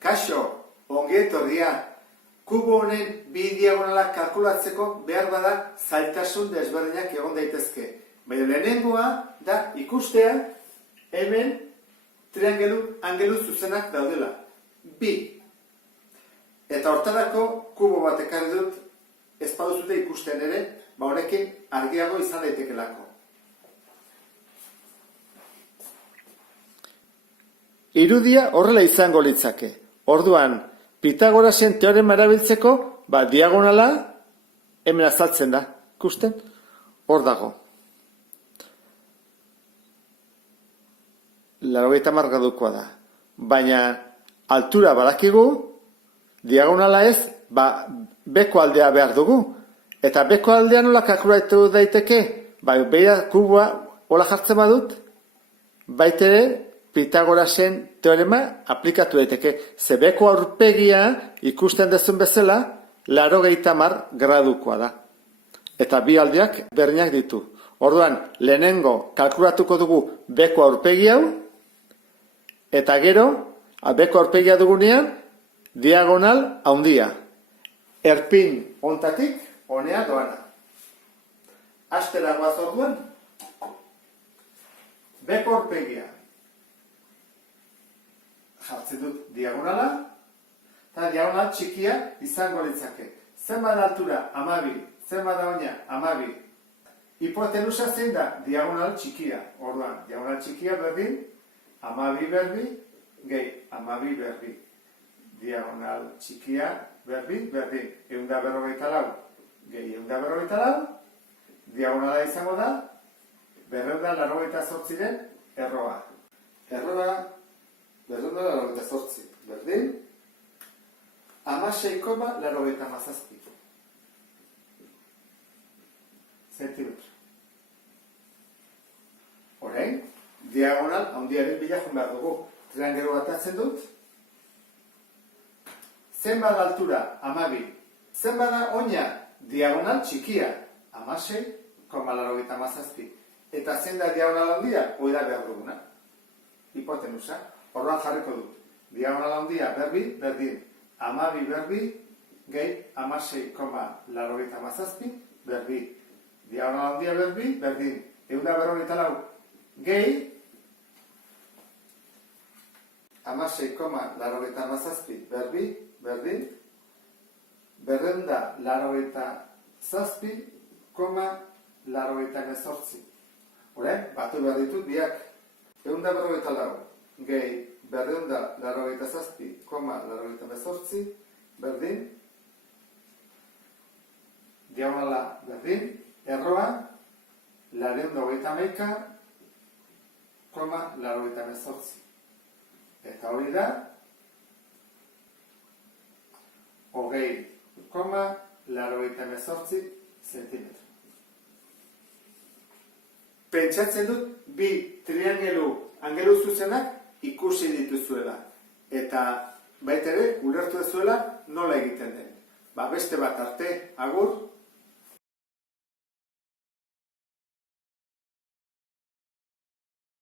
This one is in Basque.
Kaixo, ongi etorria. Kubo honen bi diagonalak kalkulatzeko behar bada zailtasun desberdinak egon daitezke. Baina lehenengoa da ikustea hemen angelu zuzenak daudela. Bi. Eta hortarako kubo bat ekarri dut ez baduzute ikusten ere, honekin argiago izan daitekelako. Irudia horrela izango litzake. Orduan, Pitagorasen teorema erabiltzeko, diagonala hemen azaltzen da. Ikusten? Hor dago. 80 gradukoa da. Baina, altura badakigu, diagonala ez, beko aldea behar dugu. Eta beko aldea nola kalkulatu daiteke? Beira kuboa hola jartzen badut, baitere Pitagorasen teorema aplikatu daiteke. Ze beko aurpegia ikusten dezun bezala 80 gradukoa da. Eta bi aldeak berdinak ditu. Orduan, lehenengo kalkulatuko dugu beko aurpegi hau, eta gero, beko aurpegia dugunean, diagonal handia. Erpin hontatik, honea doana. Hastera goaz orduan, beko aurpegia. Jartzen dut diagonala, eta diagonal txikia izango litzake. Zenbat altura? 12. Zenbat da oina? 12. Hipotenusa zein da? Diagonal txikia. Orduan, diagonal txikia berdin, 12 berdi, gehi 12 berdi. Diagonal txikia berdin, 154, gehi 154, diagonala izango da, 288 erroa. Erroa, 288, berdin, 16,87 zentimetro. Orain, diagonal handiaren bila joan behar dugu. Triangelo bat atzen dut. Zenbat altura? 12. Zenbat da oina? Diagonal txikia. 16,87. Eta zein da diagonal handia? Hoi da behar duguna. Hipotenusa. Orduan jarriko dut. Diagonal handia berdin, 12 berdi, gehi 16,87 berdi. Diagonal handia berdin, 154, gehi 16,87 berdin, 287,88. Horren, batu behar ditut biak. 154, gehi 287,88 berdin, diagonala berdin, erroa 291,88. Eta hori da 20,88 zentimetro. Pentsatzen dut bi angelu zuzenak ikusi dituzuela. Eta baitere ulertu duzuela nola egiten den. Beste bat arte, agur.